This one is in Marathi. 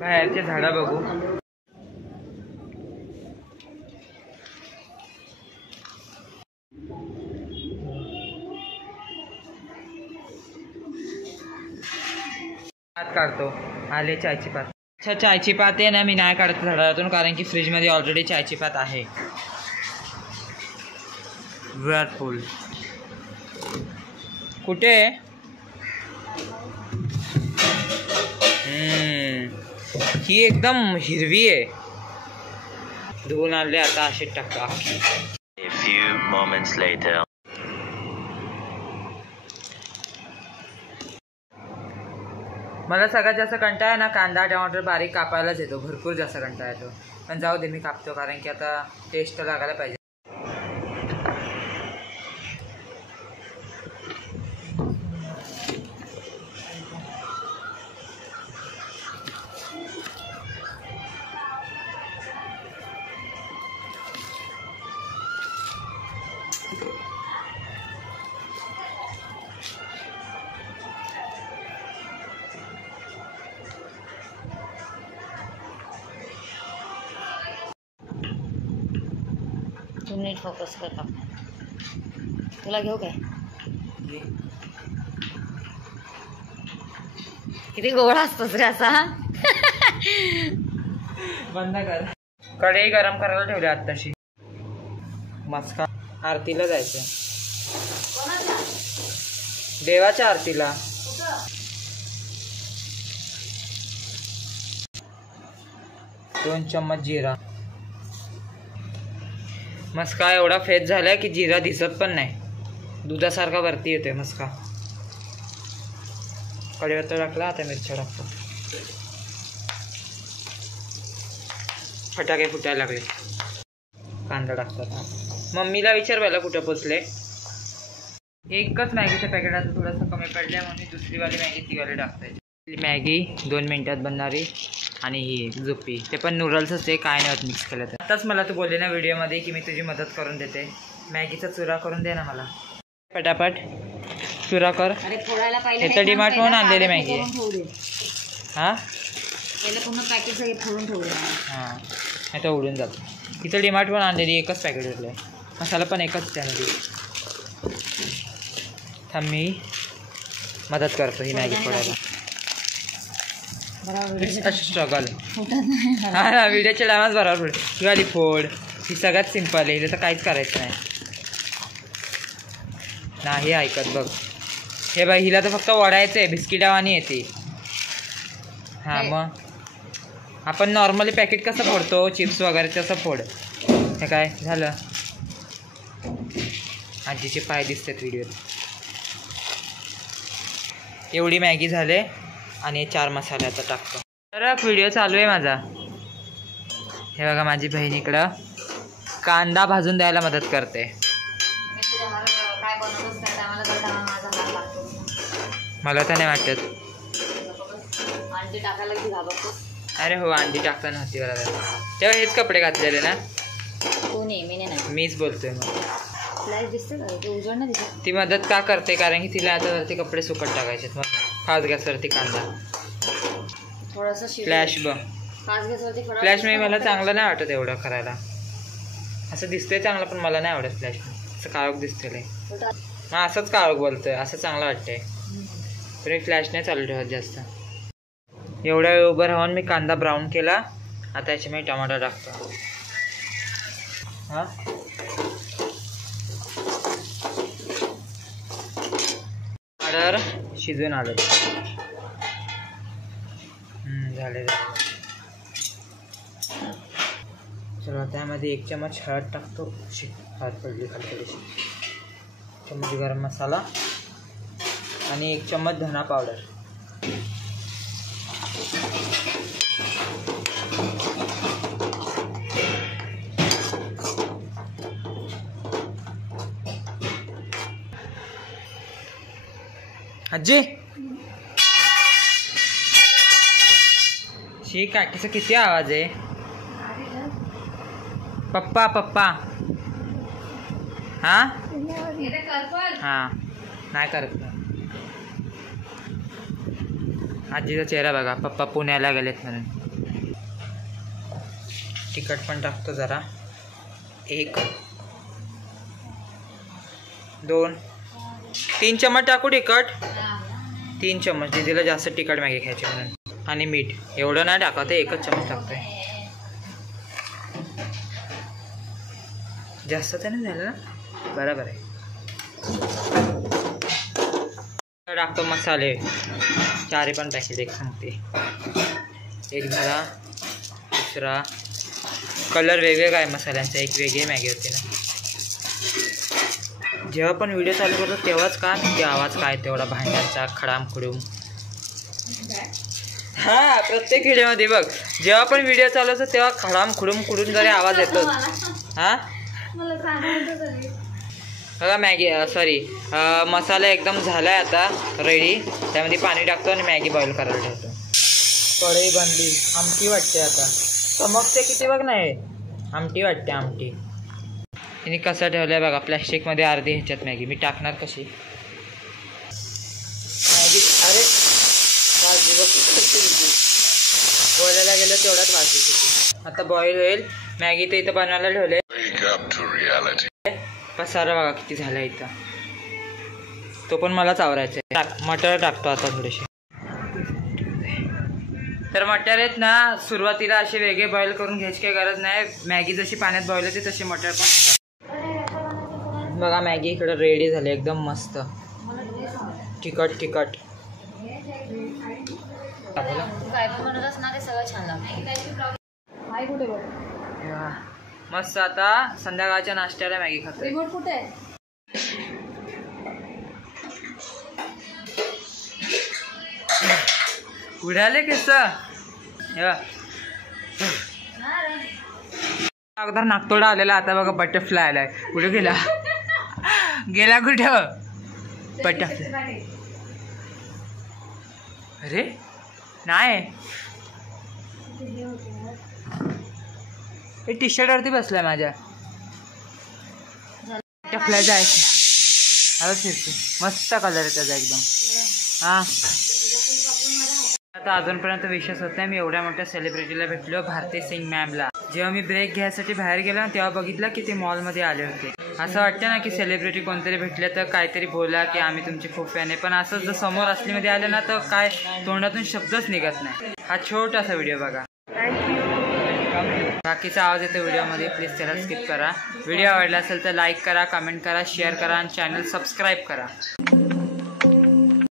बाहेरचे झाडं बघू. पात काढतो. आले चायची पात. अच्छा, चायची पात आहे ना, मी नाही काढत झाडातून कारण की फ्रीजमध्ये ऑलरेडी चायची पात आहे. वर्लपूल कुठे? ही एकदम हिरवी आहे. धुवून आणले आता असे टाका. A few moments later. मला सगळ्यात जास्त कंटाळा आहे ना कांदा टमाटर बारीक कापायलाच येतो. भरपूर जास्त कंटाळा येतो. पण जाऊ दे, मी कापतो कारण की आता टेस्ट लागायला पाहिजे. तू नीट फोकस कर. तुला घेऊ काय? किती गोळा असतोस रे असा. बंद कर. कढई गरम करायला ठेवली आत्ताशी. मस्का आरतीला जायचं. देवाच्या आरतीला. दोन चम्मच जिरा. मस्का एवढा फेज झालाय की जिरा दिसत पण नाही. दुधासारखा वरती येतोय मस्का. कढीपत्ता टाकला. आता मिरच्या टाकतो. फटाके फुटायला लागले. कांदा टाकतात. मम्मीला विचार पहिला कुठं पोचले. एकच मॅगीच्या पॅकेटाचं थोडंसं कमी पडले म्हणून दुसरीवाली मॅगी तीवाली टाकताय. मॅगी 2 मिनिटात बनणारी. आणि ही झुप्पी ते पण नूडल्सच आहे, काय नाही मिक्स केलं तर. आताच मला तू बोलले ना व्हिडिओमध्ये की मी तुझी मदत करून देते. मॅगीचा चुरा करून दे ना मला. पटापट चुरा कर. हे तर डीमार्ट म्हणून आणलेली मॅगी आहे. हां हां हे तर उडून जातो. इथं डीमार्ट म्हणून आणलेली एकच पॅकेट घेतलं आहे. मसाला पण एकच त्यामध्ये. थांब मी मदत करतो ही मॅगी फोडायला. स्ट्रगल. हा ना, व्हिडिओच्या टायमाच बरोबर फोड. ही वाली फोड. ही सगळ्यात सिम्पल आहे. हिला तर काहीच करायचं नाही ऐकत बघ. हे बाई हिला तर फक्त ओढायचं आहे. बिस्किटावानी येते. हां मग आपण नॉर्मली पॅकेट कसं फोडतो चिप्स वगैरे तसं फोड. हे काय झालं. आजीचे पाय दिसतात व्हिडिओत. एवढी मॅगी झाले आणि 4 मसाले आता टाकतो. तर व्हिडिओ चालू आहे माझा. हे बघा माझी बहीण इकडं कांदा भाजून द्यायला मदत करते. मला तर नाही वाटत. अरे हो, अंडी टाकताना होती बरोबर. तेव्हा हेच कपडे घातलेले ना. मीच बोलतोय. मग ती मदत का करते कारण की तिला आता वरती कपडे सुकट टाकायचे. मग फास्ट गॅसवरती कांदा थोडासा फ्लॅश बघ. फ्लॅश मी मला चांगलं नाही वाटत एवढं करायला. असं दिसतंय चांगलं पण मला नाही आवडत फ्लॅश. असं काळोख दिसतंय. मग असंच काळोख बोलतोय. असं चांगलं वाटतंय. पण फ्लॅश नाही चालू ठेवत जास्त. एवढ्या वेळ उभं राहून मी कांदा ब्राऊन केला. आता याच्यामध्ये टमाटर टाकतो. हां टमाटर शिजून आलं. झाले. चला त्यामध्ये 1 चम्मच हळद टाकतो. हळद पडली खाली थोडीशी. 1 चम्मच गरम मसाला आणि 1 चम्मच धना पावडर. आजी शी काकीचा किती आवाज आहे. पप्पा पप्पा. हां हां नाही करत. आजीचा चेहरा बघा, पप्पा पुण्याला गेलेत म्हणून. तिखट पण टाकतो जरा, 1 2 3 चम्मच टाकू तिखट. 3 चम्मच. दीदीला जास्त तिखट मॅगी खायची म्हणून. आणि मीठ एवढं नाही टाकत, 1च चम्मच टाकतोय. जास्त तर नाही झालं ना, बरोबर आहे. टाकतो मसाले, 4 पण पॅकेट एक सांगते. एक झाला, दुसरा. कलर वेगवेगळा आहे मसाल्यांचा, एक वेगळी मॅगी होती ना. जेव्हा पण व्हिडिओ चालू करतो तेव्हाच का ते आवाज काय तेवढा भांड्यांचा खडाम खुडूम. हा प्रत्येक व्हिडिओमध्ये बघ, जेव्हा पण व्हिडिओ चालू असतो तेव्हा खडाम खुडूम कुडून जरी आवाज येतो. हा बघा मॅगी सॉरी मसाला एकदम झाला आहे आता रेडी. त्यामध्ये पाणी टाकतो आणि मॅगी बॉईल करायला ठेवतो. कढई बनली, आमटी वाटते आता. चमकते किती बघ नाही, आमटी वाटते आमटी. आणि कसं ठेवलं आहे बघा प्लॅस्टिकमध्ये अर्धी ह्याच्यात मॅगी. मी टाकणार कशी मॅगी? अरे भाजी बघ बोलायला गेलं तेवढाच भाजी तिथे. आता बॉईल होईल. मॅगी तर इथं बनवायला ठेवले. पसारा बघा किती झाला इथं, तो पण मलाच आवरायचा आहे. मटर टाकतो आता थोडेसे. तर मटर आहेत ना सुरुवातीला असे वेगळे बॉईल करून घ्यायची काही गरज नाही. मॅगी जशी पाण्यात बॉईल होते तशी मटर पण. बघा मॅगी इकडं रेडी झाली एकदम मस्त. तिखट तिखट मस्त. आता संध्याकाळच्या नाश्त्याला मॅगी खातो. रिमोट कुठे आहे? उडाले केस. अगोदर नागतोडा आलेला, आता बघा बटरफ्लाय आलाय. कुठे गेला गेला कुठं बटरफ्लाय? अरे नाही, टी शर्टवरती बसलाय माझ्या. बटरफ्लाय जायचं आता फिरते. मस्त कलर आहे त्याचा एकदम. हां आता अजूनपर्यंत विश्वास होत नाही मी एवढ्या मोठ्या सेलिब्रिटीला भेटलो, भारती सिंग मॅमला. जेव्हा मी ब्रेक घ्यायसाठी बाहेर गेलो तेव्हा बघितलं की ते मॉलमध्ये आले होते. असं वाटतं ना की सेलिब्रिटी कोणतरी भेटले तर काहीतरी बोला की आम्ही तुमचे खूप फॅन आहे. पण असंच जर समोर असलीमध्ये आले ना तर काय तोंडातून शब्दच निघत नाही. हा छोटासा व्हिडिओ बघा. बाकीचा आवाज येतो व्हिडिओमध्ये, प्लीज त्याला स्किप करा. व्हिडिओ आवडला असेल तर लाईक करा, कमेंट करा, शेअर करा आणि चॅनल सबस्क्राईब करा.